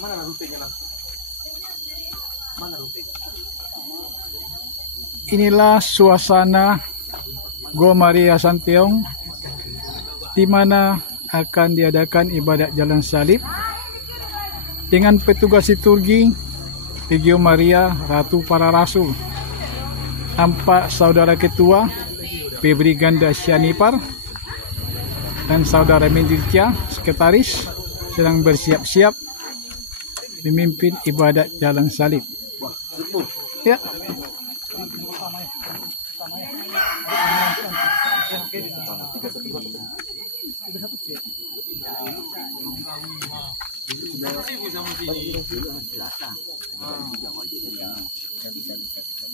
Mana rutenya lah? Mana rutenya? Inilah suasana Gua Maria Santiong, di mana akan diadakan ibadat Jalan Salib dengan petugas liturgi Legio Maria Ratu Para Rasul. Tampak saudara ketua Febri Ganda Syanipar dan saudara Mendilcia sekretaris sedang bersiap-siap memimpin ibadat Jalan Salib. Ya.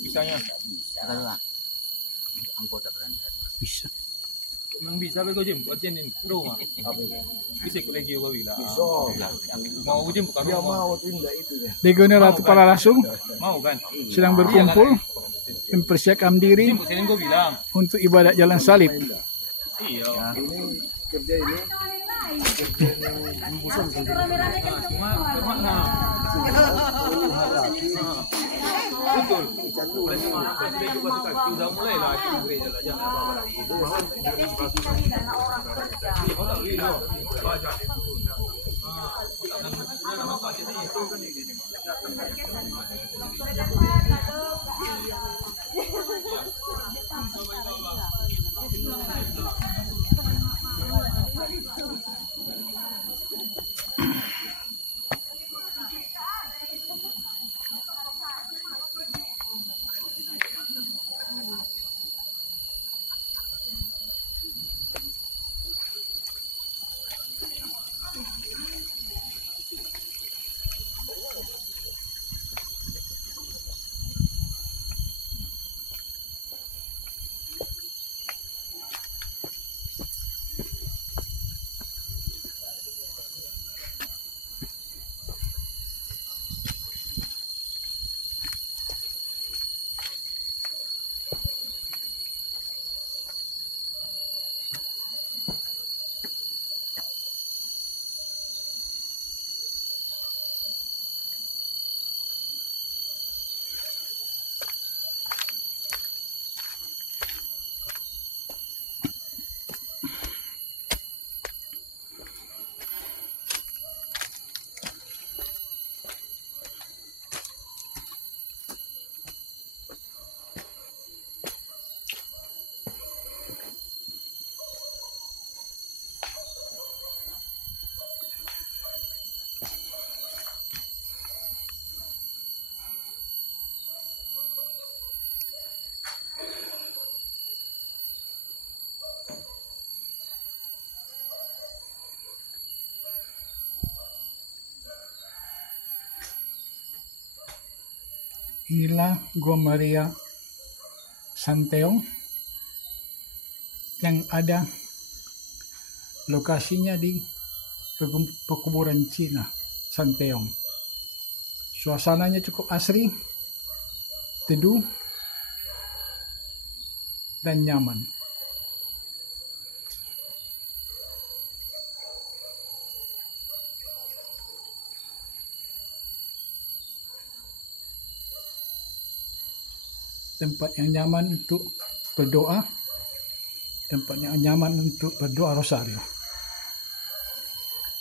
Bisanya? Bisa. Memang bisa kau jemput aja nih rumah. Bisa kau lagi kau bilang. Mau jemput kan? Mau Legionel Ratu Para Rasul mau kan? sedang berkumpul mempersiapkan diri Jemput sini kau bilang. untuk ibadat Jalan Salib. Iya. Ini kerja ini Cuma bermakna. Betul. Sudah mulai lah gereja lah, jangan apa-apa lagi. Inilah Gua Maria Santiong yang ada lokasinya di pekuburan Cina Santiong. Suasananya cukup asri, teduh, dan nyaman. Tempat yang nyaman untuk berdoa, tempat yang nyaman untuk berdoa rosario.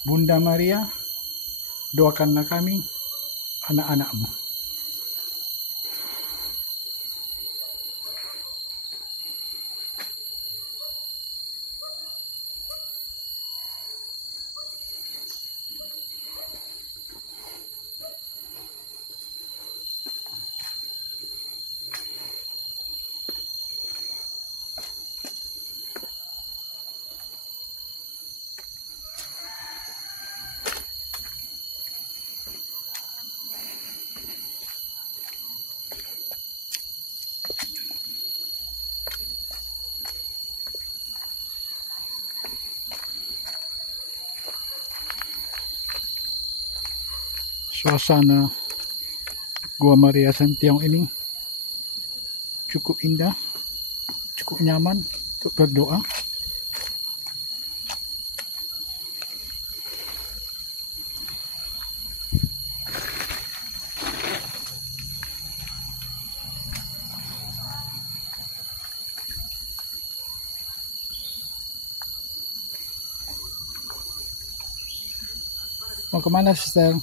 Bunda Maria, doakanlah kami, anak-anakmu. Suasana Gua Maria Santiong ini cukup indah, cukup nyaman, untuk berdoa. Mau kemana, Sister?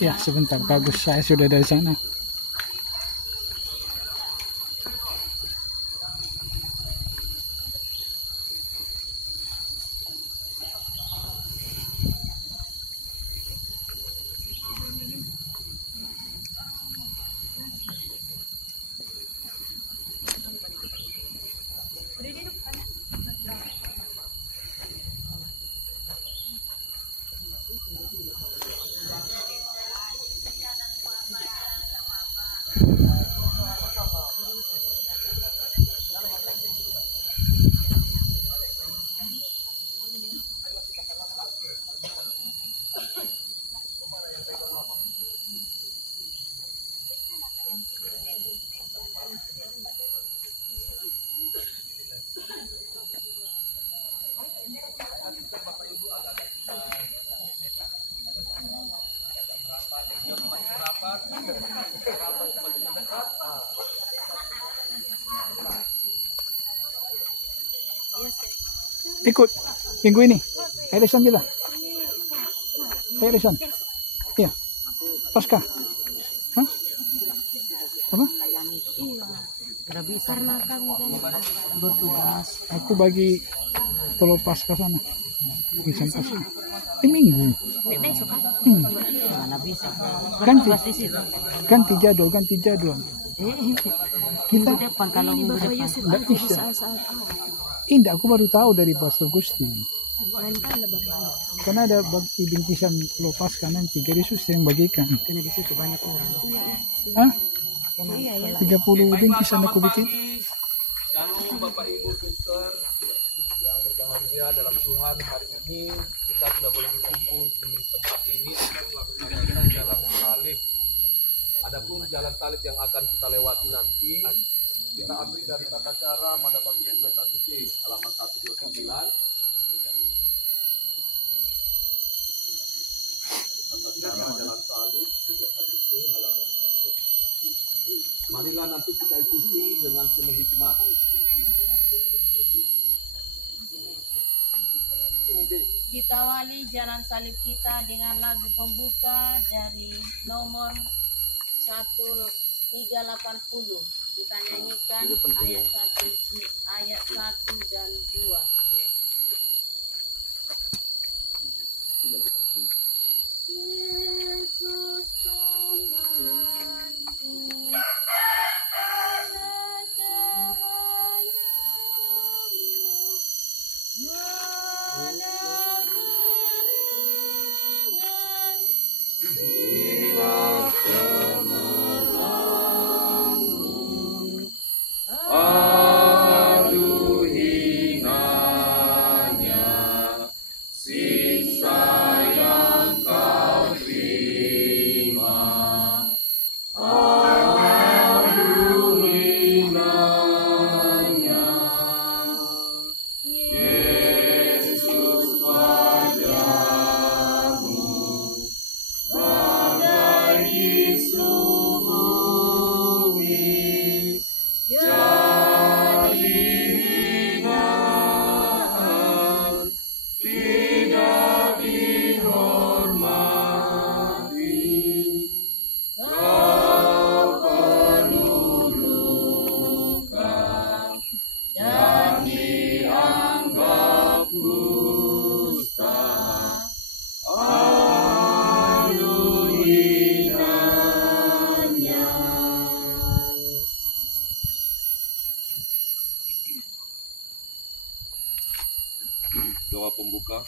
Ya, sebentar. Bagus, saya sudah dari sana. Ikut minggu ini. Arisan kita. Arisan. Iya. Pasca. Hah? Apa? Karena kami kan bertugas. Aku bagi telur pasca sana. Arisan pasca. Minggu. Besok kan? Mana bisa? Ganti. Bertugas di situ. Ganti jadwal. Kita Minggu depan kalau minggu depan. enggak bisa. Indah, aku baru tahu dari Pastor Gusti. Karena ada bagi bingkisan lepas kanan 3 Yesus yang bagikan. Karena di situ banyak orang. Hah? 30 bingkisan aku bikin. Shalom Bapak Ibu Suster yang berbahagia dalam Tuhan, hari ini kita sudah boleh berkumpul di tempat ini untuk melakukan jalan salib. Adapun jalan salib yang akan kita lewati nanti kita ambil dari tata cara Madhab 1C halaman 129. Tata cara jalan salib 1C halaman 129. Marilah nanti kita ikuti dengan penuh hikmat. Kita awali jalan salib kita dengan lagu pembuka dari nomor 1380. Kita nyanyikan ayat 1 dan 2. Yesus Tuhanku, ada cahayamu, mana gerangan silau cemerlangmu, aduh hinanya siksa yang kau terima, aduh hinanya Yesus wajahmu bagai bisu bumi, jadi hinaan tidak dihormati, kau penuh luka dan dianggap kusta, aduh hinanya. Doa pembuka.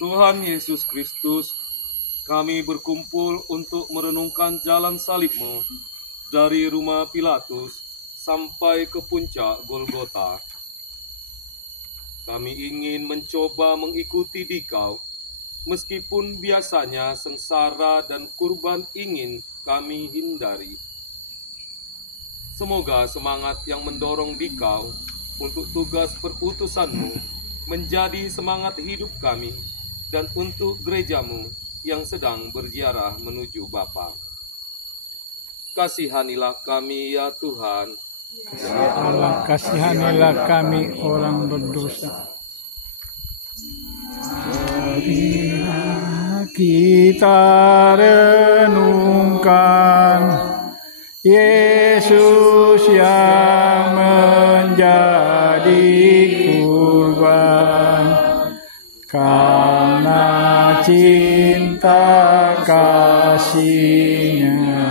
Tuhan Yesus Kristus, kami berkumpul untuk merenungkan jalan salib-Mu dari rumah Pilatus sampai ke puncak Golgota. Kami ingin mencoba mengikuti Dikau, meskipun biasanya sengsara dan kurban ingin kami hindari. Semoga semangat yang mendorong Dikau untuk tugas perutusan-Mu menjadi semangat hidup kami dan untuk gereja-Mu yang sedang berziarah menuju Bapa. Kasihanilah kami ya Tuhan. Ya Allah, kasihanilah kami orang berdosa. Marilah kita renungkan Yesus yang menjadi kurban karena cinta kasih-Nya.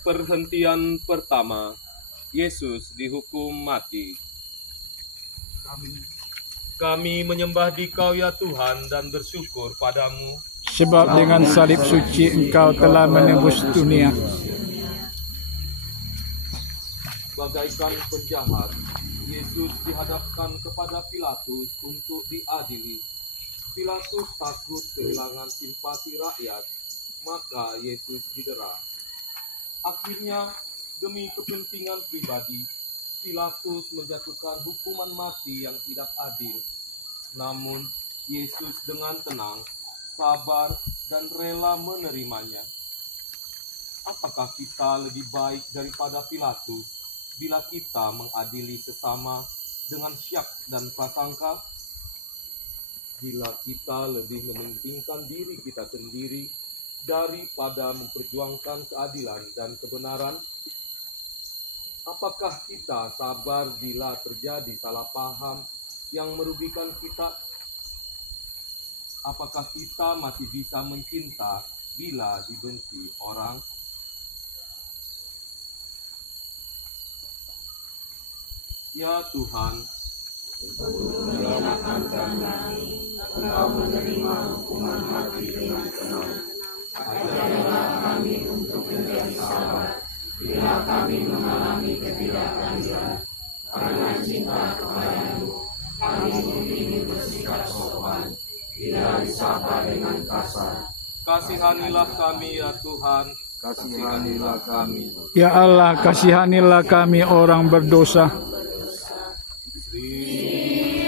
Perhentian pertama, Yesus dihukum mati. Kami menyembah Dikau ya Tuhan dan bersyukur padamu, Sebab dengan salib suci Engkau telah menebus dunia. bagaikan penjahat, Yesus dihadapkan kepada Pilatus untuk diadili. Pilatus takut kehilangan simpati rakyat, maka Yesus didera. Akhirnya, demi kepentingan pribadi, Pilatus menjatuhkan hukuman mati yang tidak adil. Namun, Yesus dengan tenang, sabar, dan rela menerimanya. Apakah kita lebih baik daripada Pilatus bila kita mengadili sesama dengan syak dan prasangka? Bila kita lebih mementingkan diri kita sendiri daripada memperjuangkan keadilan dan kebenaran? Apakah kita sabar bila terjadi salah paham yang merugikan kita? Apakah kita masih bisa mencinta bila dibenci orang? Ya Tuhan, Engkau menerima hukuman mati dengan tenang. Ajarlah kami untuk menjadi sabar bila kami mengalami ketidakadilan. Karena cinta kepada-Mu, kami ingin bersikap sopan, tidak disapa dengan kasar. Kasihanilah kami ya Tuhan, kasihanilah kami. Ya Allah, kasihanilah kami orang berdosa.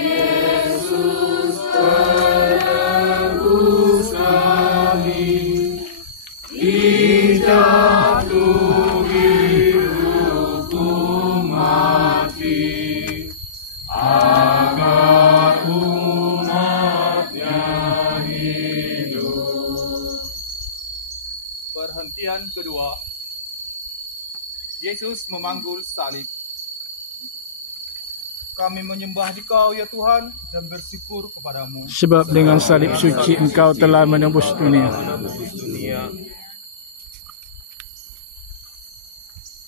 Yesus penebus kami, dijatuhi hukum mati, agar umat-Nya hidup. Perhentian kedua, Yesus memanggul salib. Kami menyembah Dikau ya Tuhan dan bersyukur kepadamu. Sebab dengan salib suci Engkau telah menebus dunia.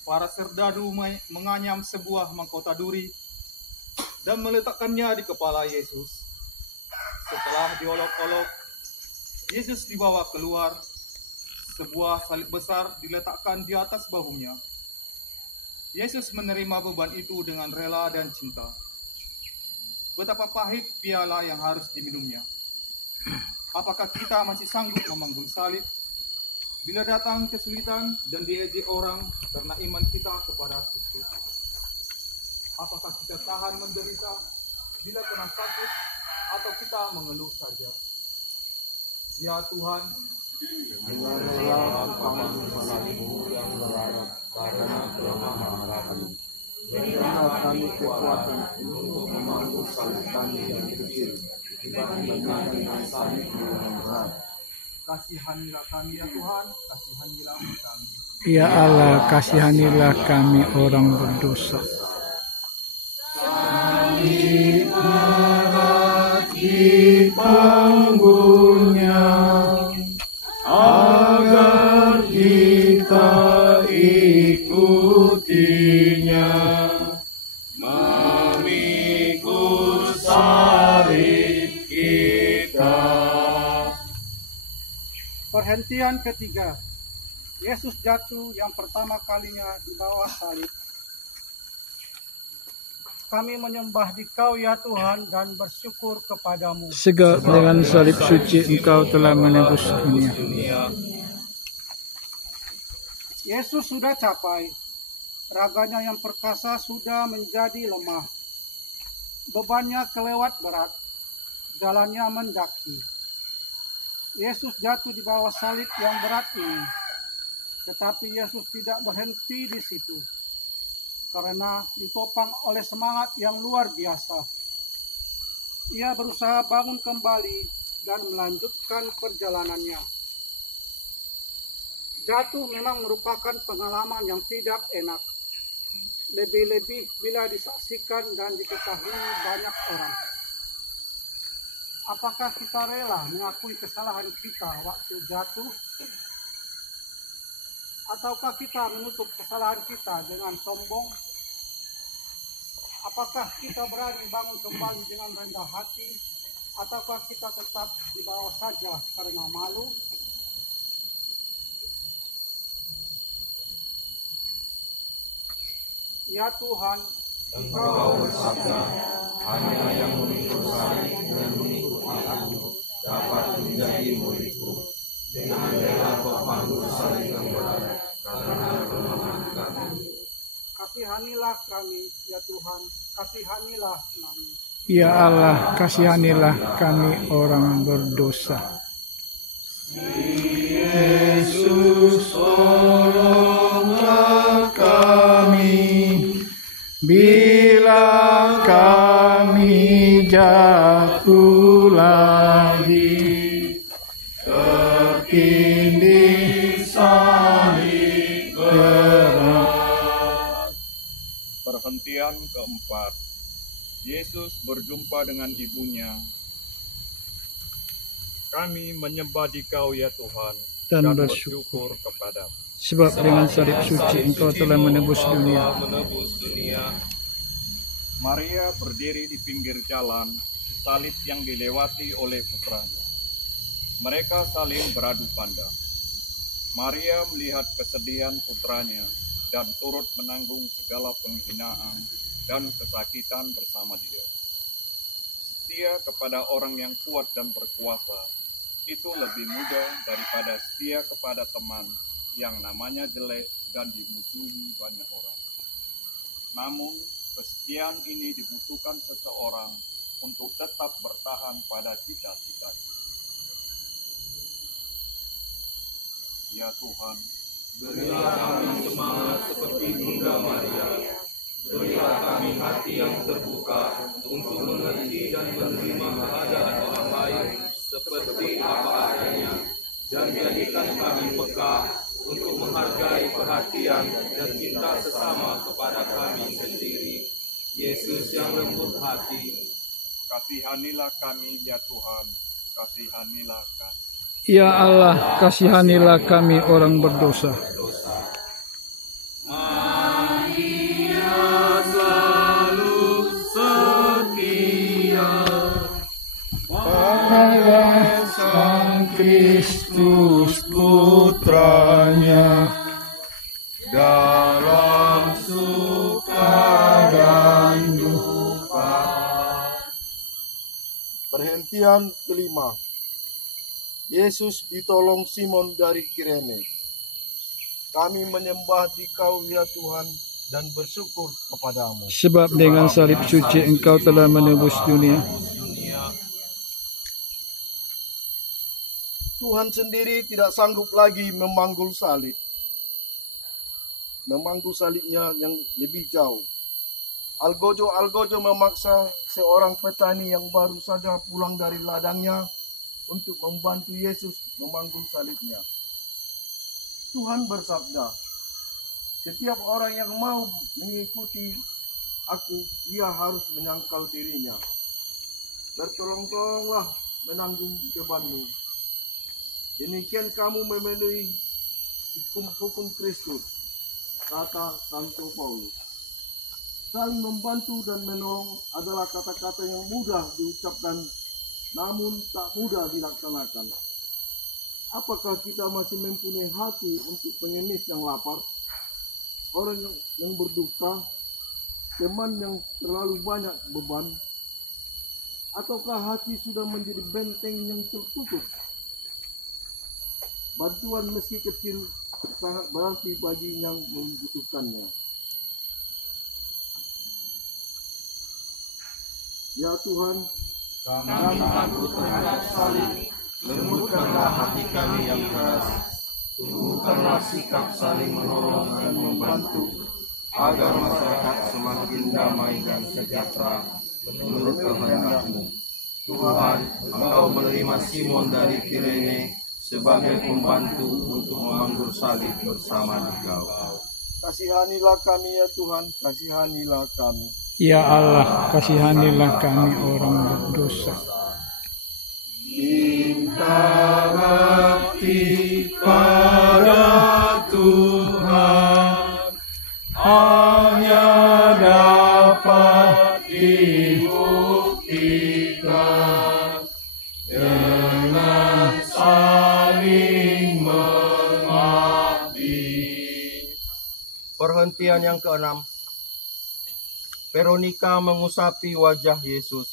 Para serdadu menganyam sebuah mahkota duri dan meletakkannya di kepala Yesus. Setelah diolok-olok, Yesus dibawa keluar. Sebuah salib besar diletakkan di atas bahunya. Yesus menerima beban itu dengan rela dan cinta. Betapa pahit piala yang harus diminumnya. Apakah kita masih sanggup memanggul salib bila datang kesulitan dan diejek orang karena iman kita kepada Kristus? Apakah kita tahan menderita bila kena sakit atau kita mengeluh saja? Ya Tuhan, dengan rela kami salib-Mu yang berharap karena kelemahan, berilah kami kekuatan untuk memanggul salib kami yang kecil dibandingkan dengan salib yang berat. Kasihanilah kami ya Tuhan, kasihanilah kami. Ya Allah, kasihanilah kami orang berdosa. Salib berat dipanggulnya, agar kita ikutinya, memikul salib kita. Perhentian ketiga, Yesus jatuh yang pertama kalinya di bawah salib. Kami menyembah Dikau ya Tuhan dan bersyukur kepadamu. Sebab dengan salib suci Engkau telah menebus dunia. Yesus sudah capai. raganya yang perkasa sudah menjadi lemah. Bebannya kelewat berat, jalannya mendaki. Yesus jatuh di bawah salib yang berat ini, tetapi Yesus tidak berhenti di situ, karena ditopang oleh semangat yang luar biasa. Ia berusaha bangun kembali dan melanjutkan perjalanannya. Jatuh memang merupakan pengalaman yang tidak enak, lebih-lebih bila disaksikan dan diketahui banyak orang. Apakah kita rela mengakui kesalahan kita waktu jatuh? Ataukah kita menutup kesalahan kita dengan sombong? Apakah kita berani bangun kembali dengan rendah hati? Ataukah kita tetap di bawah saja karena malu? Ya Tuhan, Engkau bersabda, hanya yang memikul salib dan mengikuti Aku dapat menjadi muridku. Dengan rela kau panggul salib yang berat karena kelemahan kami. Kasihanilah kami, ya Tuhan, kasihanilah kami. Ya Allah, kasihanilah kami orang berdosa. Yesus, tolonglah kami bila kami jatuh lagi, tertindih salib berat. Perhentian keempat. Yesus berjumpa dengan ibunya. Kami menyembah Dikau ya Tuhan Dan dan bersyukur. bersyukur kepadamu. Sebab dengan salib suci Engkau telah menebus dunia. Maria berdiri di pinggir jalan, salib yang dilewati oleh putranya. Mereka saling beradu pandang. Maria melihat kesedihan putranya dan turut menanggung segala penghinaan dan kesakitan bersama dia. Setia kepada orang yang kuat dan berkuasa itu lebih mudah daripada setia kepada teman yang namanya jelek dan dimusuhi banyak orang. Namun, kesetiaan ini dibutuhkan seseorang untuk tetap bertahan pada cita-citanya. Ya Tuhan, Berilah kami semangat seperti Bunda Maria. Berilah kami hati yang terbuka untuk mengerti dan menerima keadaan orang lain seperti apa adanya. Dan jadikan kami peka untuk menghargai perhatian dan cinta sesama kepada kami sendiri. Yesus yang lembut hati, kasihanilah kami ya Tuhan, kasihanilah kami. Ya Allah, kasihanilah kami orang berdosa. Maria selalu setia pada Sang Kristus putranya, dalam suka dan duka. Perhentian kelima. Yesus ditolong Simon dari Kirene. Kami menyembah Dikau ya Tuhan dan bersyukur kepadamu. Sebab dengan salib suci Engkau telah menebus dunia. Tuhan sendiri tidak sanggup lagi memanggul salib. Memanggul salibnya yang lebih jauh. Algojo memaksa seorang petani yang baru saja pulang dari ladangnya untuk membantu Yesus memanggul salibnya. Tuhan bersabda, setiap orang yang mau mengikuti Aku, ia harus menyangkal dirinya. Bertolong-tolonglah menanggung bebanmu. Demikian kamu memenuhi hukum Kristus, kata Santo Paulus. Saling membantu dan menolong adalah kata-kata yang mudah diucapkan, namun tak mudah dilaksanakan. Apakah kita masih mempunyai hati untuk pengemis yang lapar, orang yang berduka, teman yang terlalu banyak beban, ataukah hati sudah menjadi benteng yang tertutup? Bantuan meski kecil sangat berarti bagi yang membutuhkannya. Ya Tuhan, Kami takut terhadap salib, lembutkanlah hati kami yang keras, tumbuhkanlah sikap saling menolong dan membantu, agar masyarakat semakin damai dan sejahtera menurut kehendak-Mu. Tuhan, Engkau menerima Simon dari Kirene sebagai pembantu untuk memanggur salib bersama Engkau. kasihanilah kami ya Tuhan, kasihanilah kami. Ya Allah, kasihanilah kami orang berdosa. Cinta bakti pada Tuhan hanya dapat dibuktikan dengan saling mengabdi. Perhentian yang keenam. Veronika mengusapi wajah Yesus.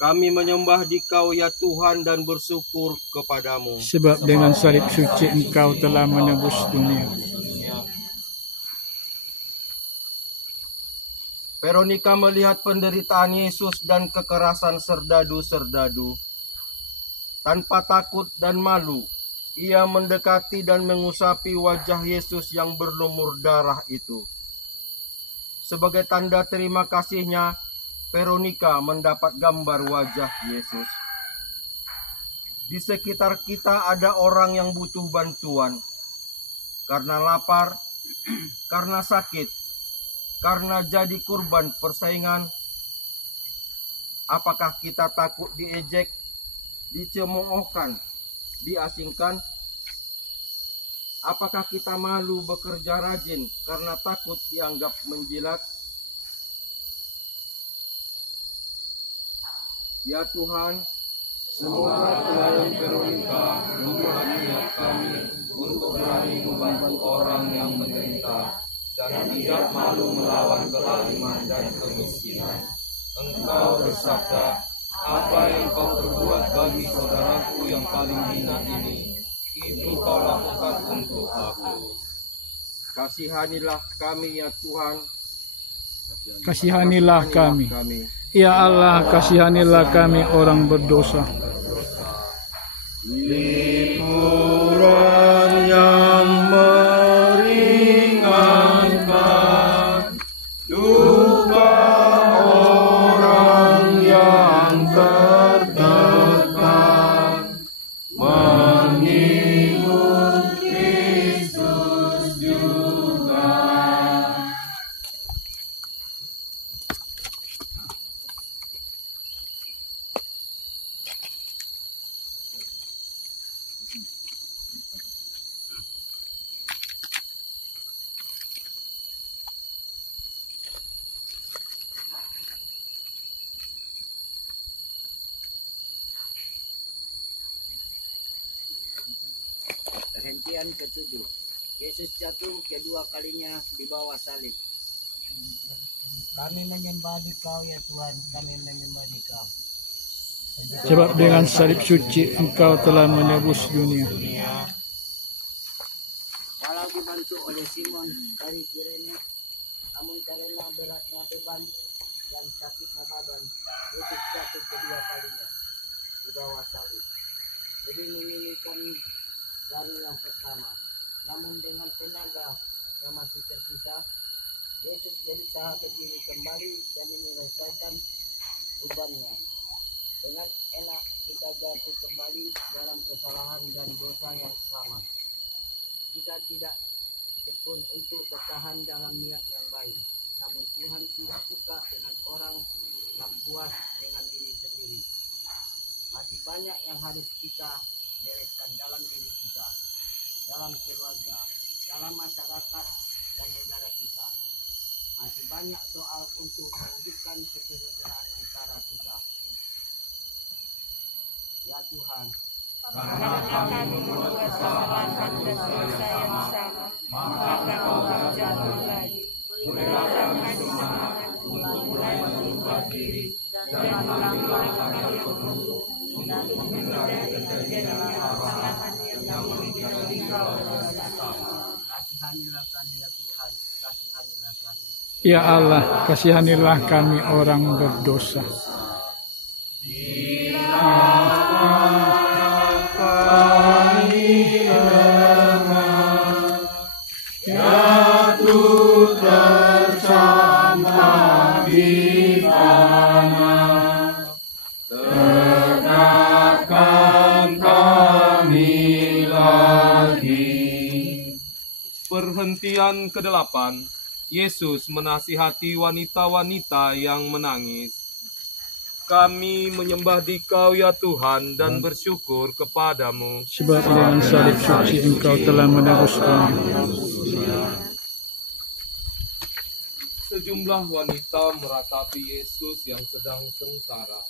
Kami menyembah Dikau ya Tuhan dan bersyukur kepadamu. Sebab dengan salib suci Engkau telah menebus dunia. Veronika melihat penderitaan Yesus dan kekerasan serdadu-serdadu. Tanpa takut dan malu, ia mendekati dan mengusapi wajah Yesus yang berlumur darah itu. Sebagai tanda terima kasihnya, Veronika mendapat gambar wajah Yesus. Di sekitar kita ada orang yang butuh bantuan. Karena lapar, karena sakit, karena jadi kurban persaingan. Apakah kita takut diejek, dicemoohkan, diasingkan? Apakah kita malu bekerja rajin karena takut dianggap menjilat? Ya Tuhan, Semoga pelayan Veronika membuat niat kami untuk berani membantu orang yang menderita dan tidak malu melawan kelaliman dan kemiskinan. Engkau bersabda, apa yang kau perbuat bagi saudaraku yang paling hina ini, itu kau lakukan untuk aku. kasihanilah kami ya Tuhan. Kasihanilah kami. Ya Allah, kasihanilah kami orang berdosa. Liburan yang meringankan duka orang yang tertekan, menghibur Kristus juga. Perhentian ke-7. Yesus jatuh kedua kalinya di bawah salib. Kami menyembah Dikau ya Tuhan, kami menyembah Dikau. Sebab dengan salib suci Engkau telah menebus dunia. Walau dibantu oleh Simon dari Kirene, namun karena beratnya beban dan sakitnya badan, Yesus jatuh kedua kalinya di bawah salib. Lebih menginginkan dari yang pertama. Namun dengan tenaga yang masih tersisa, Yesus berusaha berdiri kembali dan menyelesaikan bebannya. Dengan enak kita jatuh kembali dalam kesalahan dan dosa yang sama. Kita tidak tekun untuk bertahan dalam niat yang baik. Namun Tuhan tidak suka dengan orang yang puas dengan diri sendiri. Masih banyak yang harus kita bereskan dalam diri kita, dalam keluarga, dalam masyarakat dan negara kita. Masih banyak soal untuk mewujudkan kesejahteraan antara kita. Ya Tuhan, karena kami membuat kesalahan dan dosa yang sama, maka kami jatuh lagi. Berilah kami semangat untuk mulai mengubah diri dan melakukan hal yang benar untuk menghindari terjadinya kesalahan yang merugikan Engkau dan sesama. kasihanilah kami ya Tuhan, kasihanilah kami. Ya Allah, kasihanilah kami orang berdosa. Perhentian ke-8. Yesus menasihati wanita-wanita yang menangis. Kami menyembah Dikau ya Tuhan dan bersyukur kepadamu. Sebab dengan salib suci Engkau telah menebus kami. Sejumlah wanita meratapi Yesus yang sedang sengsara.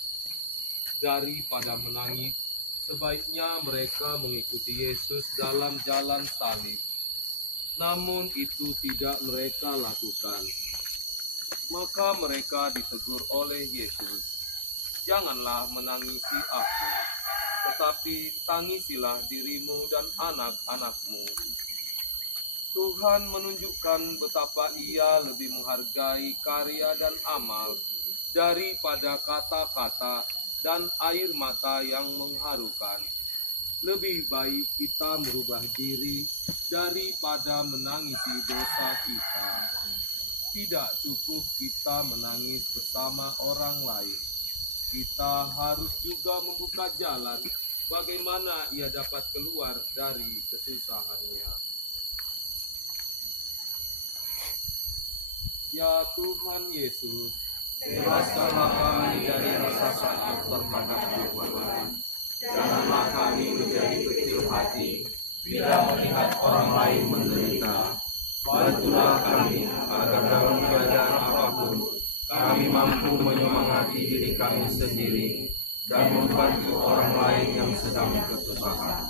Daripada menangis, sebaiknya mereka mengikuti Yesus dalam jalan salib. Namun itu tidak mereka lakukan. Maka mereka ditegur oleh Yesus, "Janganlah menangisi aku, tetapi tangisilah dirimu dan anak-anakmu." Tuhan menunjukkan betapa Ia lebih menghargai karya dan amal daripada kata-kata dan air mata yang mengharukan. Lebih baik kita merubah diri daripada menangisi dosa kita. Tidak cukup kita menangis bersama orang lain. Kita harus juga membuka jalan bagaimana ia dapat keluar dari kesusahannya. Ya Tuhan Yesus, bebaskanlah kami dari rasa sakit terhadap perbuatan. Janganlah kami menjadi kecil hati bila melihat orang lain menderita. Bantulah kami agar dalam keadaan apapun kami mampu menyemangati diri kami sendiri dan membantu orang lain yang sedang kesusahan.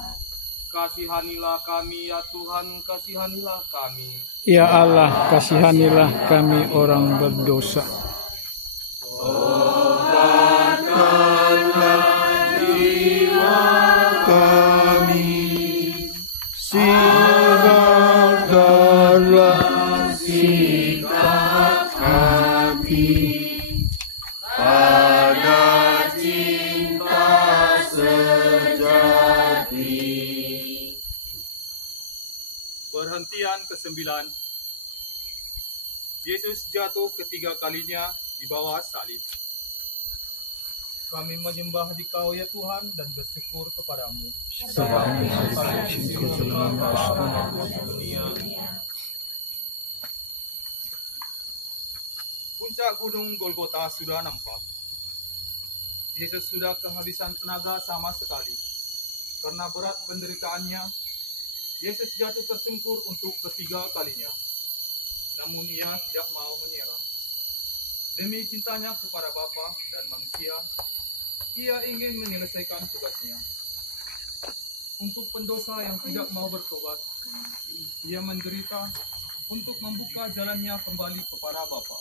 Kasihanilah kami ya Tuhan, kasihanilah kami. Ya Allah, kasihanilah kami orang berdosa. Perhentian ke-9. Yesus jatuh ketiga kalinya di bawah salib. Kami menyembah Dikau ya Tuhan dan bersyukur kepadamu. Puncak gunung Golgota sudah nampak. Yesus sudah kehabisan tenaga sama sekali. Karena berat penderitaannya, Yesus jatuh tersungkur untuk ketiga kalinya. Namun ia tidak mau menyerah. Demi cintanya kepada Bapa dan manusia, ia ingin menyelesaikan tugasnya. Untuk pendosa yang tidak mau bertobat, ia menderita untuk membuka jalannya kembali kepada Bapa.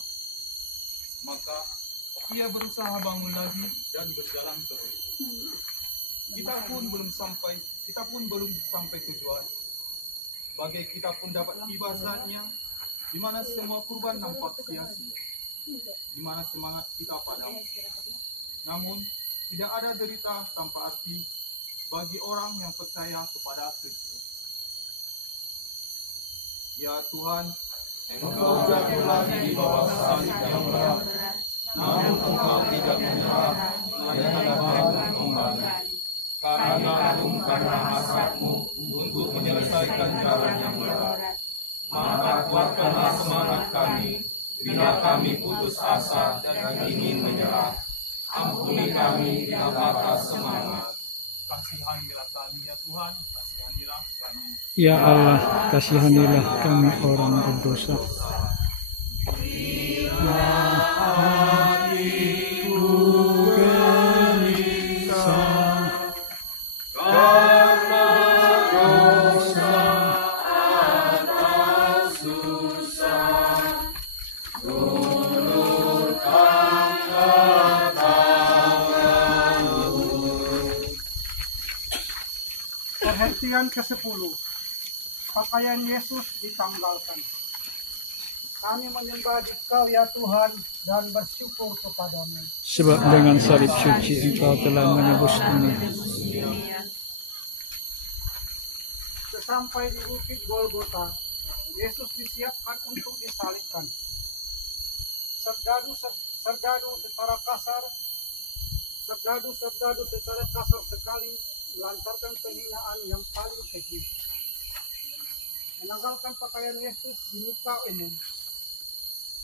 Maka ia berusaha bangun lagi dan berjalan terus. Kita pun belum sampai tujuan. Bagai kita pun dapat tiba saatnya di mana semua kurban nampak sia-sia, di mana semangat kita padam. Namun tidak ada derita tanpa arti bagi orang yang percaya kepada Kristus. Ya Tuhan, Engkau jatuh lagi di bawah salib yang berat, namun Engkau tidak menyerah, melainkan bangun kembali. Kami kagum karena hasratmu untuk menyelesaikan jalan yang berat. Maka kuatkanlah semangat kami bila kami putus asa dan ingin menyerah. Ampuni kami bila patah semangat. Kasihanilah kami ya Tuhan, kasihanilah kami. Ya Allah, kasihanilah kami orang berdosa. Perhentian ke-10. Pakaian Yesus ditanggalkan. Kami menyembah Dikau ya Tuhan dan bersyukur kepadamu. Sebab dengan salib suci Engkau telah menebus dunia. Sesampai di bukit Golgota, Yesus disiapkan untuk disalibkan. Serdadu secara kasar sekali melantarkan penghinaan yang paling keji. Menanggalkan pakaian Yesus di muka umum,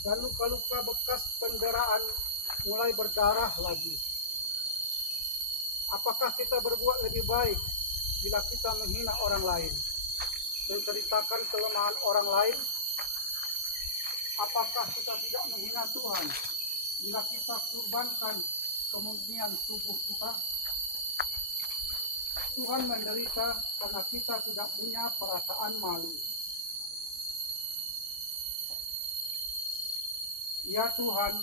dan luka-luka bekas penderaan mulai berdarah lagi. Apakah kita berbuat lebih baik bila kita menghina orang lain, menceritakan kelemahan orang lain? Apakah kita tidak menghina Tuhan bila kita kurbankan kemurnian tubuh kita? Tuhan menderita karena kita tidak punya perasaan malu. Ya Tuhan,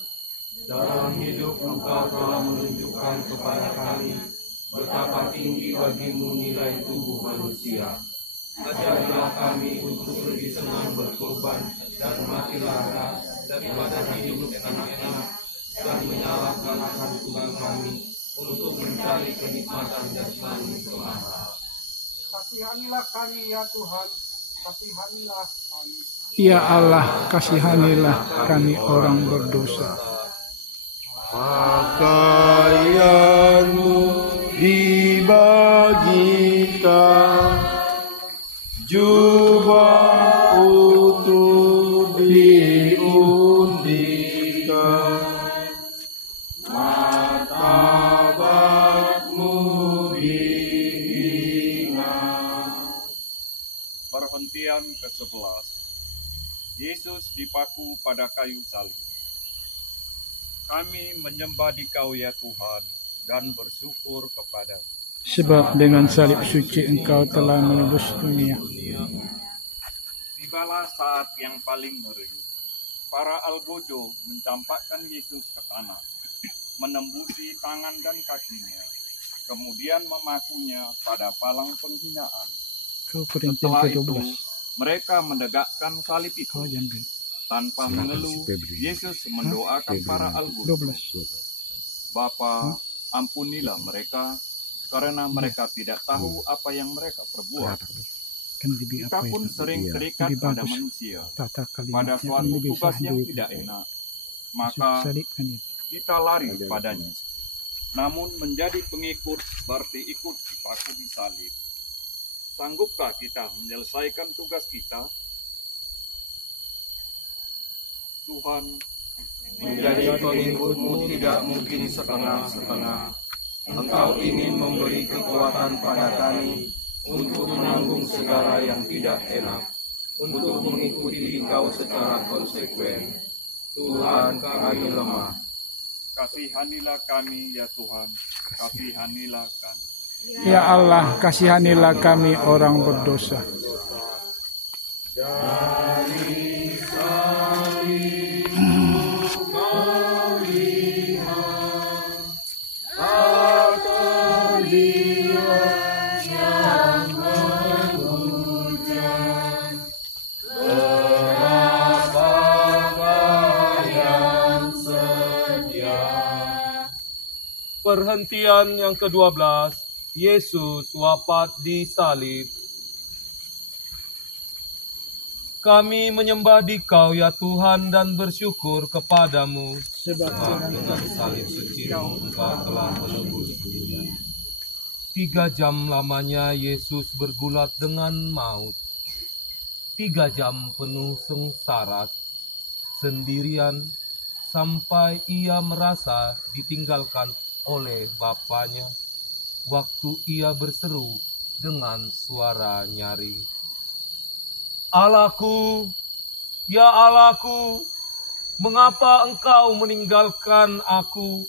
Dalam hidup Engkau telah menunjukkan kepada kami betapa tinggi bagimu nilai tubuh manusia. Ajarilah kami untuk lebih senang berkorban dan mati lara daripada hidup enak-enak dan menyalahkan tugas kami untuk mencari kenikmatan jasmani semata. kasihanilah kami ya Tuhan, kasihanilah kami. Ya Allah, kasihanilah kami orang berdosa. Pakaianmu dibagikan, jubah utuh diundikan, martabatmu dihina. Perhentian ke-11. Yesus dipaku pada kayu salib. Kami menyembah Dikau ya Tuhan dan bersyukur kepadamu. Sebab dengan salib suci Engkau telah menebus dunia. Tibalah saat yang paling ngeri. Para algojo mencampakkan Yesus ke tanah, menembusi tangan dan kakinya, kemudian memakunya pada palang penghinaan. Kau Korintus Setelah itu, ke-12. mereka menegakkan salib itu. Kau jambil. Tanpa mengeluh, Yesus mendoakan para algojo. 12. Bapa, ampunilah mereka, karena mereka tidak tahu apa yang mereka perbuat. Kan lebih Kita apa pun itu? sering terikat Lebih pada bagus. manusia, Tata kalimat pada yang suatu lebih tugas yang sahdu itu. tidak enak. Maka Salib kan itu. kita lari padanya. Namun menjadi pengikut berarti ikut dipaku di salib. Sanggupkah kita menyelesaikan tugas kita? Tuhan, Menjadi pengikutmu tidak mungkin setengah-setengah. Engkau ingin memberi kekuatan pada kami untuk menanggung segala yang tidak enak, untuk mengikuti Engkau secara konsekuen. Tuhan, kami lemah. kasihanilah kami ya Tuhan, kasihanilah kami. Ya Allah, kasihanilah kami orang berdosa. Perhentian yang ke-12, Yesus wafat di salib. Kami menyembah Dikau ya Tuhan dan bersyukur kepadamu. Sebab dengan salib suci-Mu Engkau telah menebus dunia. 3 jam lamanya Yesus bergulat dengan maut. 3 jam penuh sengsara, sendirian, sampai ia merasa ditinggalkan oleh Bapaknya waktu ia berseru dengan suara nyaring, "Allahku, ya Allahku, mengapa Engkau meninggalkan aku?"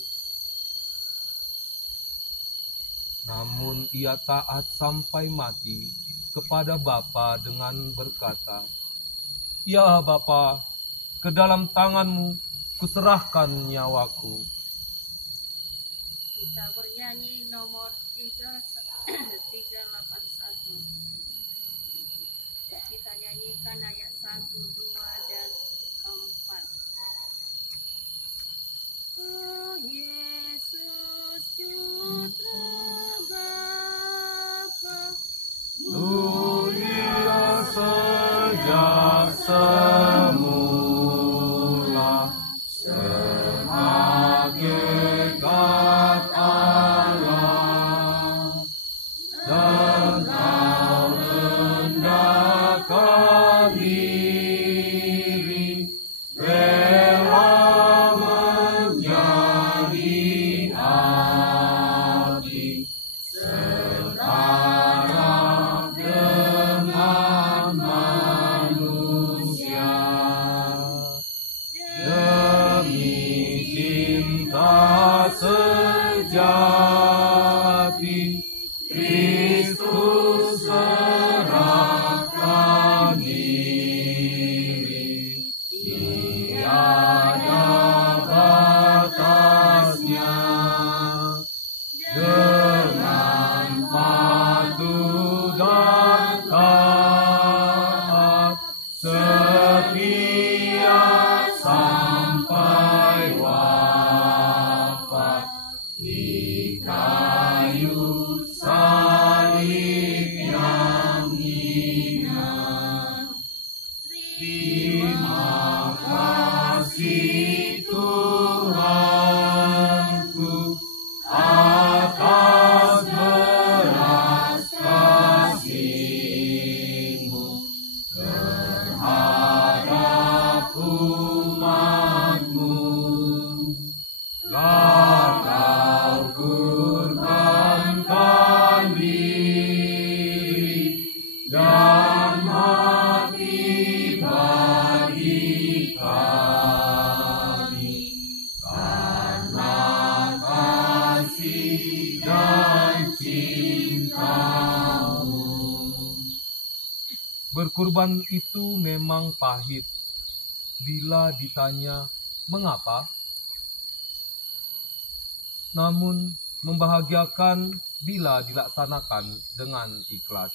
Namun ia taat sampai mati kepada Bapa dengan berkata, "Ya Bapa, ke dalam tangan-Mu kuserahkan nyawaku." Kita bernyanyi nomor 381. Kita nyanyikan ayat 1, 2, dan 4. sejati, Kristus serahkan diri, tiada batasnya. Dengan patuh dan taat, setia sampai wafat, di kayu salib yang ingat. Terima kasih Tuhanku atas belas kasih-Mu terhadap umat-Mu. Lah Kau kurbankan diri dan mati bagi kami, karena kasih dan cinta-Mu. Berkurban itu memang pahit. Bila ditanya mengapa, namun membahagiakan bila dilaksanakan dengan ikhlas.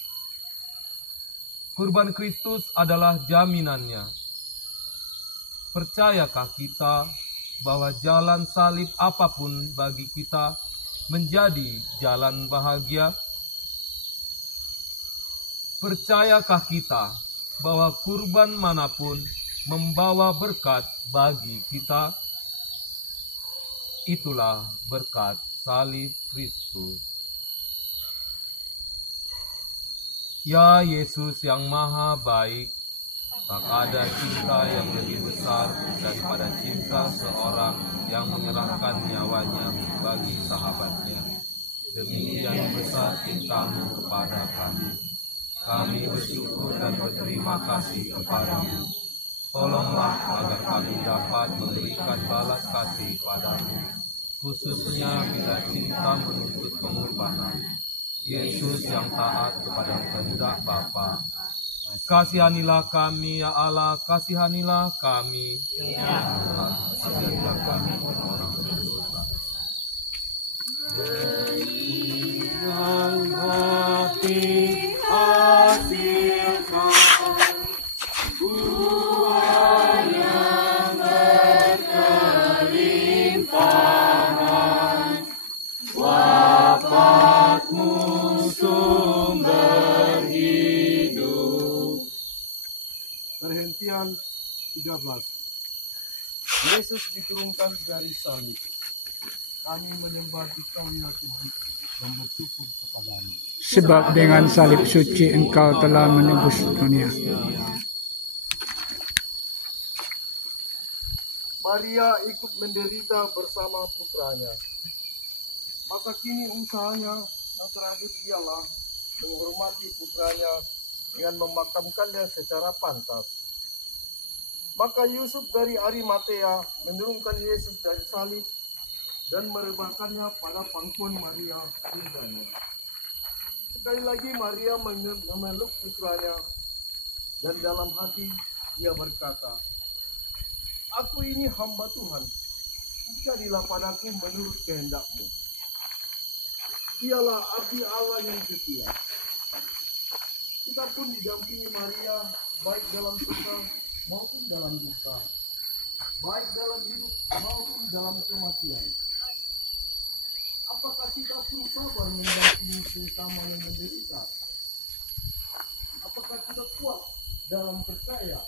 Kurban Kristus adalah jaminannya. Percayakah kita bahwa jalan salib apapun bagi kita menjadi jalan bahagia? Percayakah kita bahwa kurban manapun membawa berkat bagi kita? Itulah berkat salib Kristus. Ya Yesus yang maha baik, tak ada cinta yang lebih besar daripada cinta seorang yang menyerahkan nyawanya bagi sahabatnya. Demikian besar cinta-Mu kepada kami. Kami bersyukur dan berterima kasih kepada-Mu. Tolonglah agar kami dapat memberikan balas kasih padamu, khususnya bila cinta menuntut pengorbanan. Yesus yang taat kepada kehendak Bapa, kasihanilah kami ya Allah, kasihanilah kami. Ya Allah, kasihanilah kami orang berdosa. Dengan hati hasilkan buah yang berkelimpahan, wafat-Mu sumber hidup. Perhentian 13. Yesus diturunkan dari salib. Kami menyembah Dikau-Nya Tuhan dan bersyukur kepada-Mu. Sebab dengan salib suci Engkau telah menebus dunia. Maria ikut menderita bersama putranya. Maka kini usahanya yang terakhir ialah menghormati putranya dengan memakamkannya secara pantas. Maka Yusuf dari Arimatea menurunkan Yesus dari salib dan merebahkannya pada pangkuan Maria bundanya. Sekali lagi Maria memeluk putranya dan dalam hati dia berkata, "Aku ini hamba Tuhan, jadilah padaku menurut kehendak-Mu." Dialah abdi Allah yang setia. Kita pun didampingi Maria baik dalam suka maupun dalam duka, baik dalam hidup maupun dalam kematian. Apakah kita pun sabar mendampingi sesama yang menderita? Apakah kita kuat dalam percaya?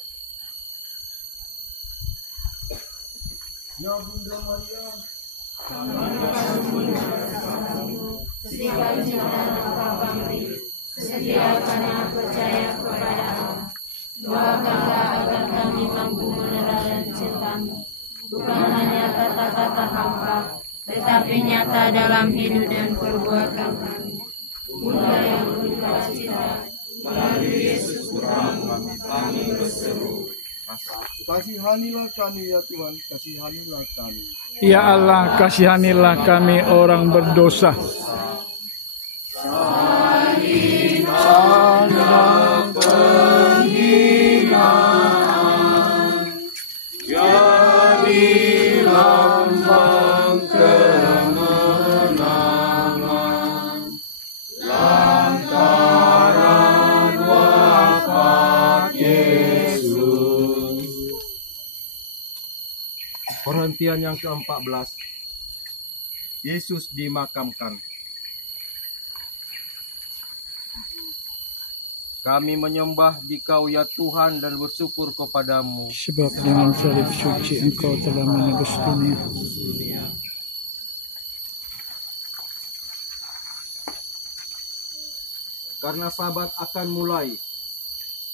Ya Bunda Maria, setiap cinta Engkau bangkit, setia karena percaya kepada Allah. Doakanlah agar kami mampu meneladani cinta-Mu, bukan hanya kata-kata hamba, tetapi nyata dalam hidup dan perbuatan kami. Bunda yang berduka cita, melalui Yesus Putra-Mu, kami berseru, Kasihanilah kami ya Tuhan, kasihanilah kami. Ya Allah, kasihanilah kami orang berdosa. Perhentian yang ke-14. Yesus dimakamkan. Kami menyembah Dikau ya Tuhan dan bersyukur kepadamu. Sebab dengan salib suci Engkau telah menebus dunia. Karena Sabat akan mulai,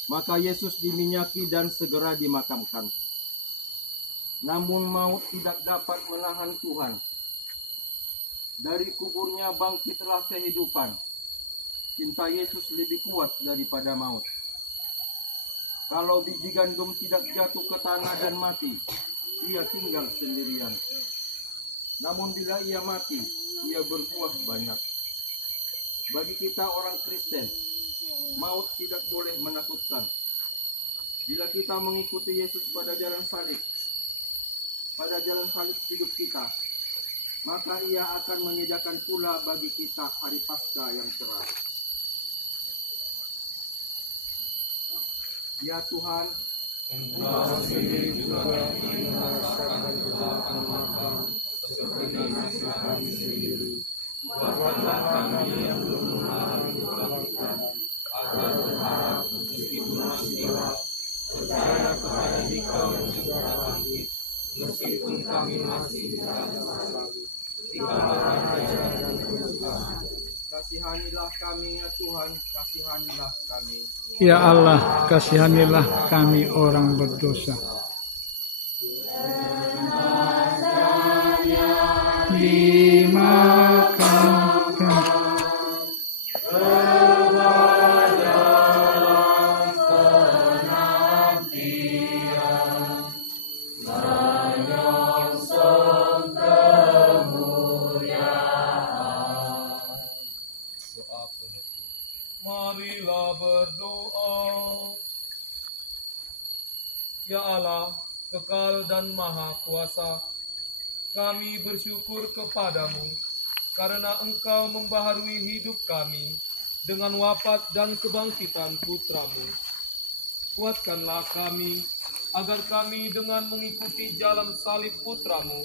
maka Yesus diminyaki dan segera dimakamkan. Namun maut tidak dapat menahan Tuhan. Dari kuburnya bangkitlah kehidupan. Cinta Yesus lebih kuat daripada maut. Kalau biji gandum tidak jatuh ke tanah dan mati, ia tinggal sendirian. Namun bila ia mati, ia berbuah banyak. Bagi kita orang Kristen, maut tidak boleh menakutkan. Bila kita mengikuti Yesus pada jalan salib hidup kita, maka ia akan menyediakan pula bagi kita hari Paskah yang cerah. Ya Tuhan, Engkau sendiri juga merasakan kegelapan makam seperti nasib kami sendiri. Buatlah kami yang belum mengalami kebangkitan, agar berharap meskipun masih percaya kepada Dikau yang segera bangkit. Meskipun kami masih di dalam salib, Dikaulah Raja dan Tuhan. kasihanilah kami ya Tuhan, kasihanilah kami. Ya Allah, kasihanilah kami orang berdosa. Dimakamkan. Marilah berdoa. Ya Allah, kekal dan maha kuasa, kami bersyukur kepadamu karena Engkau membaharui hidup kami dengan wafat dan kebangkitan Putramu. Kuatkanlah kami agar kami dengan mengikuti jalan salib Putramu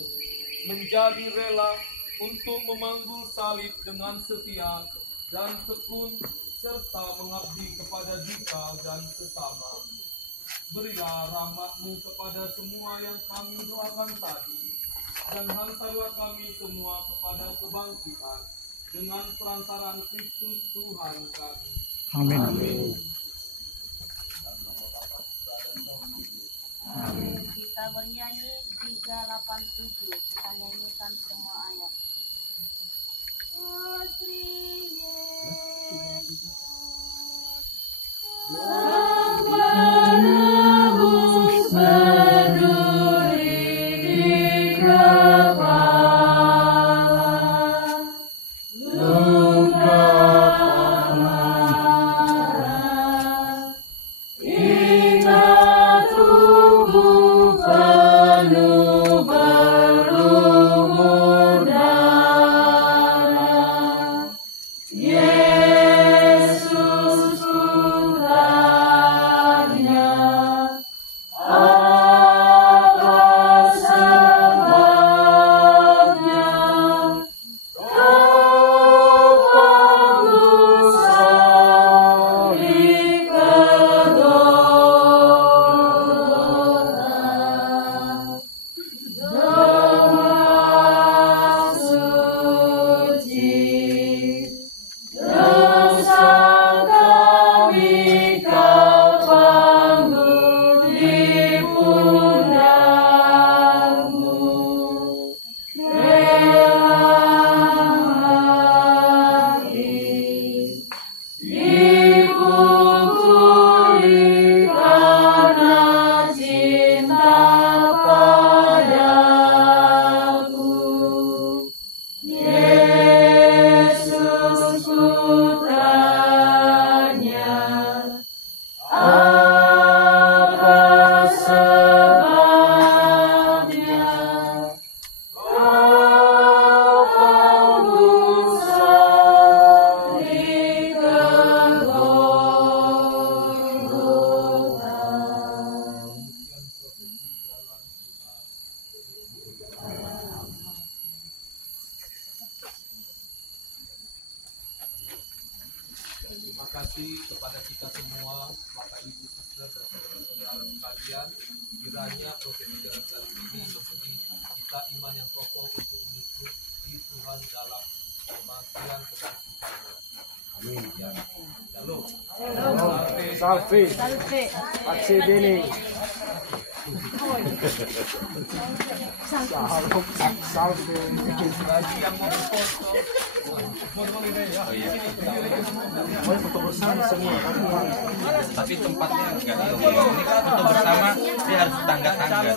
menjadi rela untuk memanggul salib dengan setia dan tekun serta mengabdi kepada Dikau dan sesama. Berilah rahmat-Mu kepada semua yang kami doakan tadi, dan hantarlah kami semua kepada kebangkitan dengan perantaraan Kristus Tuhan kami. Amin. Kita bernyanyi 387. Kita nyanyikan semua ayat. Yesus Tuhan. kasih kepada kita semua, Bapak Ibu Sister dan saudara-saudara sekalian. Kiranya prosesi jalan salib ini memberi kita iman yang kokoh untuk mengikuti Tuhan dalam kematian kebangkitannya. Amin. Ya. Shalom. Salve. Pace bene. Salve. Bagi yang mau berfoto, Boleh foto bersama semua. Tapi tempatnya enggak ini kan foto bersama dia harus tangga-tangga.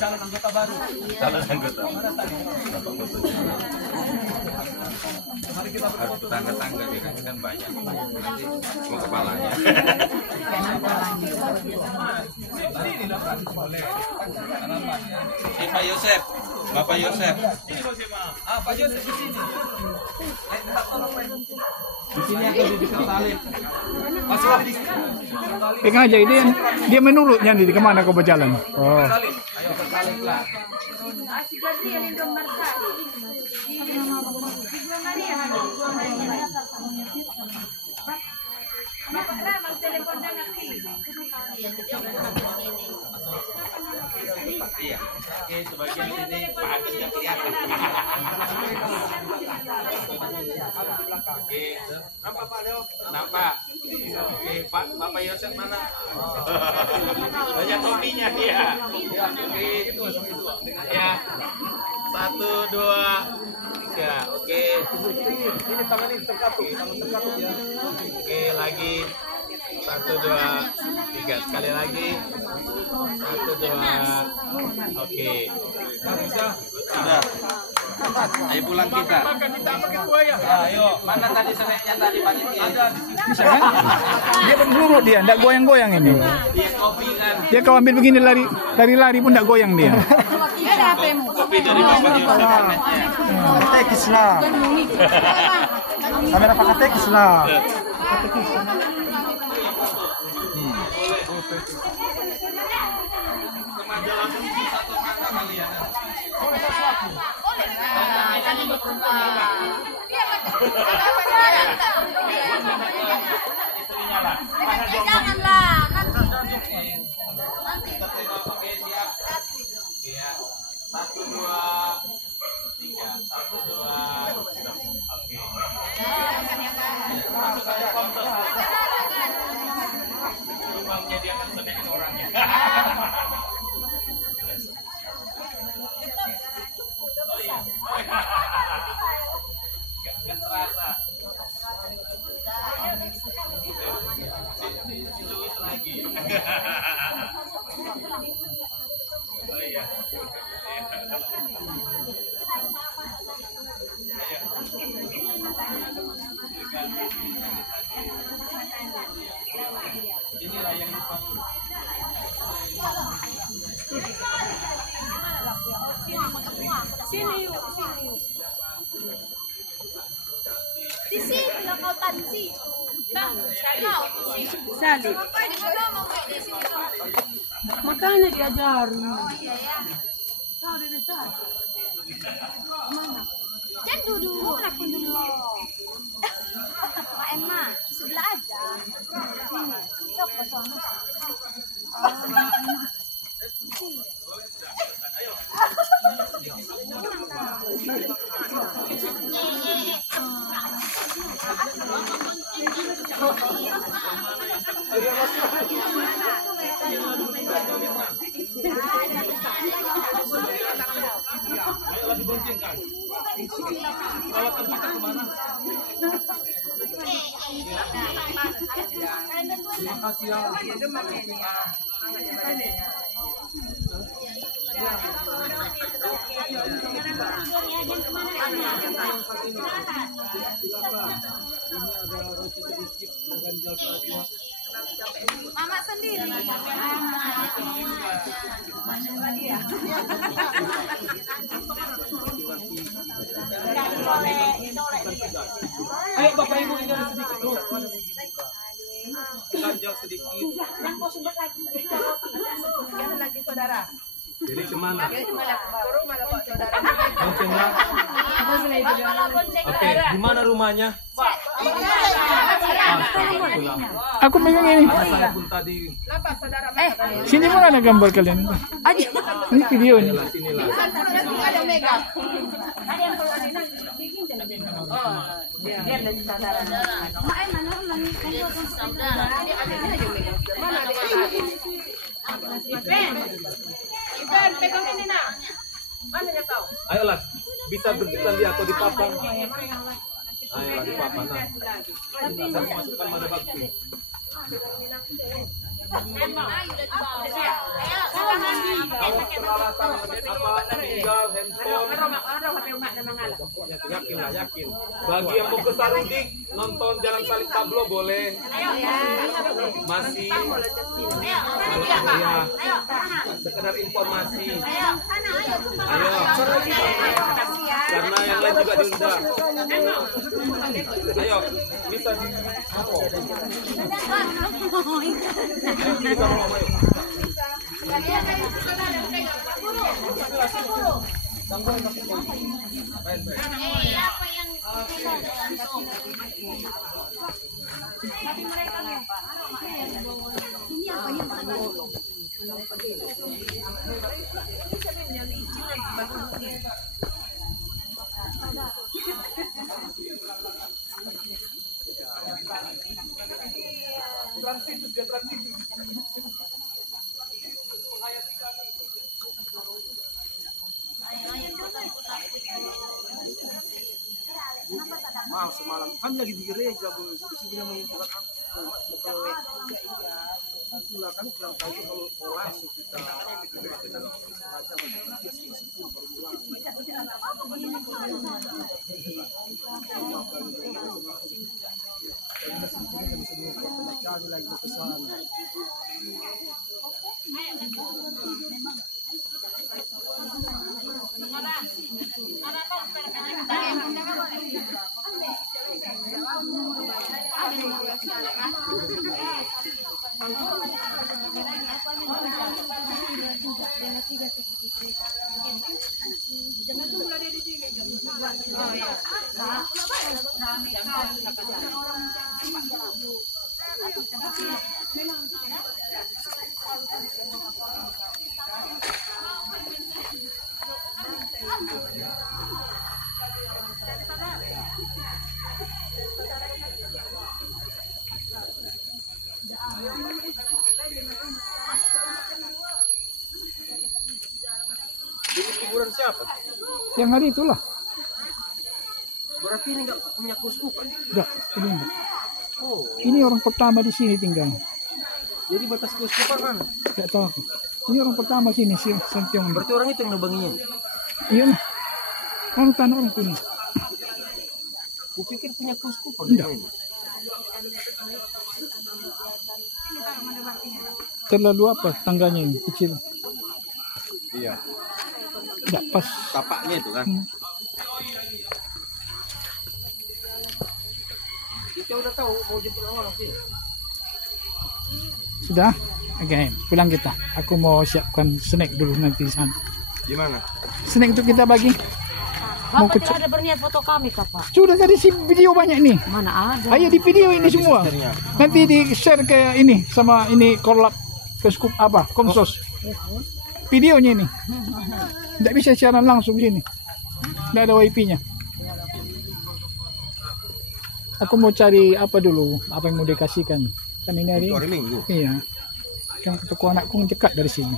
calon anggota baru. Calon anggota. Mari kita Harus tangga-tangga dia kan banyak. Mau kepalanya. Sini dapat boleh. Si Pak Yosef, Bapak Yosef. Pak Yosef di sini. Di sini atau di dekat salib? Masih ada di sini. Pegang aja ini dia menurutnya nih kemana kau berjalan. Oh. Salib. Ayo ke salib lah. Iya. Oke, sebagian sini Pak Agus nggak kelihatan. Oke, nampak Pak Leo? Nampak. Oke, Pak Bapak Yosef mana? Banyak topinya dia. Oke, itu. Ya. 1, 2, 3. Oke. Ini tangan ini terkatup, tangan terkatup ya. Oke, lagi 1, 2, 3. Sekali lagi 1, 2. Oke. Sudah. Ayo pulang kita. Ayo, Mana tadi seneknya tadi panitia? ada di sini. Bisa kan? Dia menurut dia, enggak goyang-goyang ini. Dia kopi kan. Dia kau ambil begini lari pun enggak goyang dia. Kopi dari Bapak Yosef. Tekis lah. Kamera pakai tekis lah. Janganlah, nanti. Oke, siap. Iya. 1, 2, 3. 1, 2. Oke. Rumahnya dia akan senekin orangnya. Gak terasa. Si Luis lagi. Oh iya. Inilah yang dipakai. Sini yuk, sini yuk. Di sini lah kau tansi. Kau, di sini. Salib. Di sana mau di sini tuh. Makanya diajari. Oh iya ya. Kau dari sana. Jangan duduk, aku dulu. Mak Emma, sebelah aja. Sok kosong. Lagi boncengkan. Rawatan kita kemana? Terima kasih ya. Ini ada roti sedikit mengganjal saja. Mama sendiri. Ayo Bapak Ibu, ini ada sedikit tuh. Ganjal sedikit. Lagi saudara. Jadi kemana? Malah bonceng Oke, di mana rumahnya? Aku megang ini. Saya pun tadi Sini mana ada gambar kalian? Ini video ini. Iben, pegang ini nak. Mananya kau? ayolah, bisa berdiri dia atau di papan. Ayolah di papan. Nah, saya masukkan mana bakti. Peralatan apa tinggal handphone. Yakin lah, yakin. Bagi yang mau ke Sarudik nonton Jalan Salib Tablo boleh. Masih. Ya. Sekedar informasi. Ayo. Karena yang lain juga diundang. Ayo, bisa di Maaf semalam kami lagi di gereja bu, sebenarnya mengumpulkan itulah kami kurang tahu kalau langsung kita kami lagi mau kesana. Ini kuburan siapa? Yang hari itulah. Berarti ini nggak punya keuskupan? Enggak, ini enggak. Oh, Ini orang pertama di sini tinggal. jadi batas keuskupan mana? Enggak tahu aku. Ini orang pertama sini si Santiong. Berarti orang itu yang nebanginya. Iya lah. Orang tanah orang punya. Kupikir punya keuskupan. Enggak. Terlalu apa tangganya ini kecil. Iya. Enggak pas. Tapaknya itu kan. Kita udah tahu mau jemput orang sih. Sudah? Oke, pulang kita. Aku mau siapkan snack dulu nanti di sana. Di mana? Snack itu kita bagi. Mau Bapak tidak ada berniat foto kami kah Pak? Sudah tadi si video banyak nih. Mana ada? Ayo di video ini semua. Nanti di share ke ini sama ini korlap ke skup apa? Komsos. Videonya ini. Tidak bisa siaran langsung sini. Tidak ada wifi-nya. Aku mau cari apa dulu? Apa yang mau dikasihkan? Kan ini hari Minggu. iya. Yang toko anakku dekat dari sini.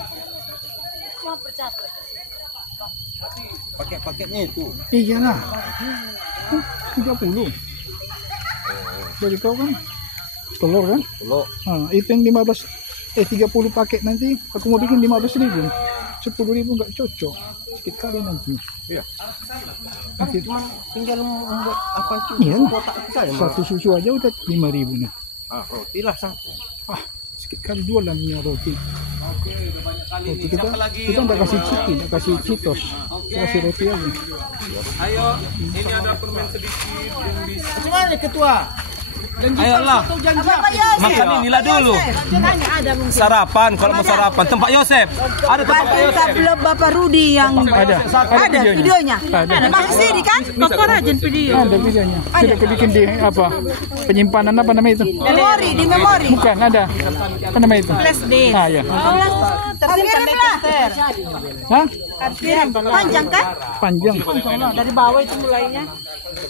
Paket-paketnya itu. Iyalah. 30. Jadi kau kan telur kan? Telur. Nah, itu yang 30 paket nanti aku mau bikin 15.000. 10.000 enggak cocok. Sedikit kali nanti. Iya. Nanti Tinggal membuat apa itu? iya lah. Kotak itu saja. Satu susu aja udah 5.000 nih. Ah, roti lah satu. Sedikit kali jualannya roti. Roti kita Siapa lagi kita yang enggak kasih mau? ciki, enggak kasih citos. Kita kasih roti aja. Ayo, ini ada permen sedikit yang bisa. Gimana ketua? Ayolah. Makan inilah dulu. Sarapan, kalau mau sarapan. Tempat Yosef. Ada tempat Pak Yosef. Belum Bapak Rudi yang ada videonya. Ada masih sini kan? Bapak rajin video. Ada videonya. Sudah kebikin di apa? Penyimpanan apa namanya itu? Memori, di memori. Bukan, ada. Apa namanya itu? Flash disk. Ah, ya. Kirimlah. Hah? Kirim. Panjang kan? Panjang. Dari bawah itu mulainya.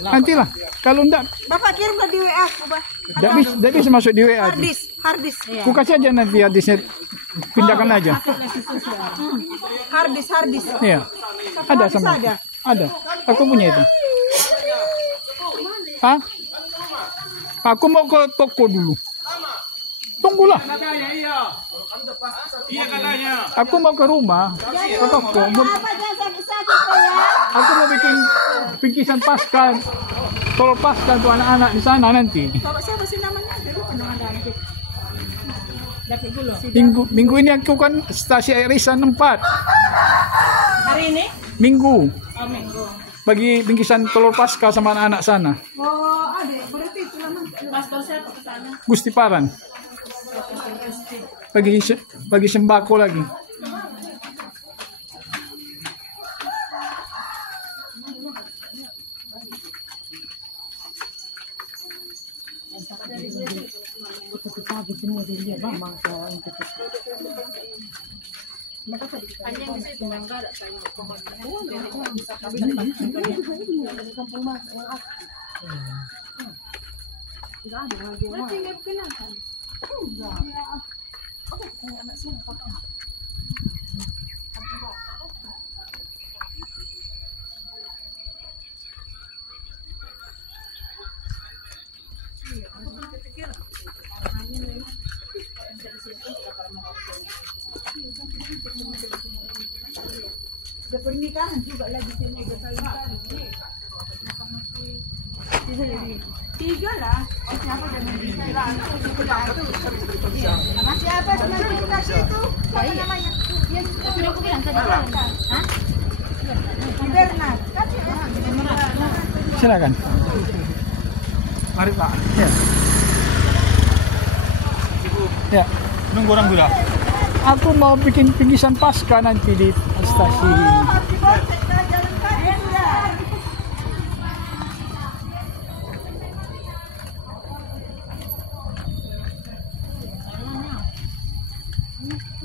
Nantilah. Kalau enggak, Bapak kirim ke di WA aku, Bah. enggak bisa masuk di WA. Harddisk. Ku kasih aja nanti harddisknya. Pindahkan aja. Harddisk. Iya. Ada sama. Ada. Aku punya itu. Hah? Aku mau ke toko dulu. Tunggulah. Iya katanya. Aku mau ke rumah. Ke toko. Aku mau bikin bingkisan Paskah. Telur Paskah untuk anak-anak di sana nanti. Siapa sih namanya? Minggu ini aku kan stasi Irisan 4. Hari ini? Minggu. Oh, minggu. Bagi bingkisan telur Paskah sama anak-anak sana. Oh, ada. Berarti itu memang pastor siapa ke sana? Gusti Paran. Bagi sembako lagi. Pernikahan juga lagi sini tiga lah. Oh, siapa dengan siapa dengan kasih itu? Apa namanya? Sudah aku bilang tadi. Hah? Bernard. Silakan. Mari Pak. Ya. Ya. Nunggu orang dulu. Aku mau bikin bingkisan Paskah nanti di stasi.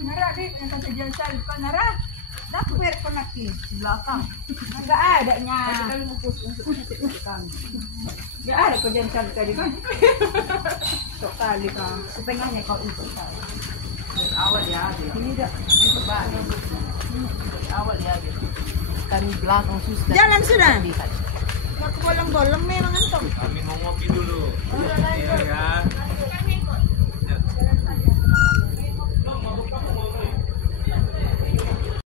Nara di yang kata jalan salib kan Nara. Dah kuper penaki di belakang. Enggak ada nya. Enggak ada kerjaan salib tadi kan. Sok kali kan. Kupengahnya kau itu kan. Awal ya, ini dah awal ya, kami belakang susah. Jalan sudah. Mau ke bolong-bolong memang antum. Kami mau ngopi dulu.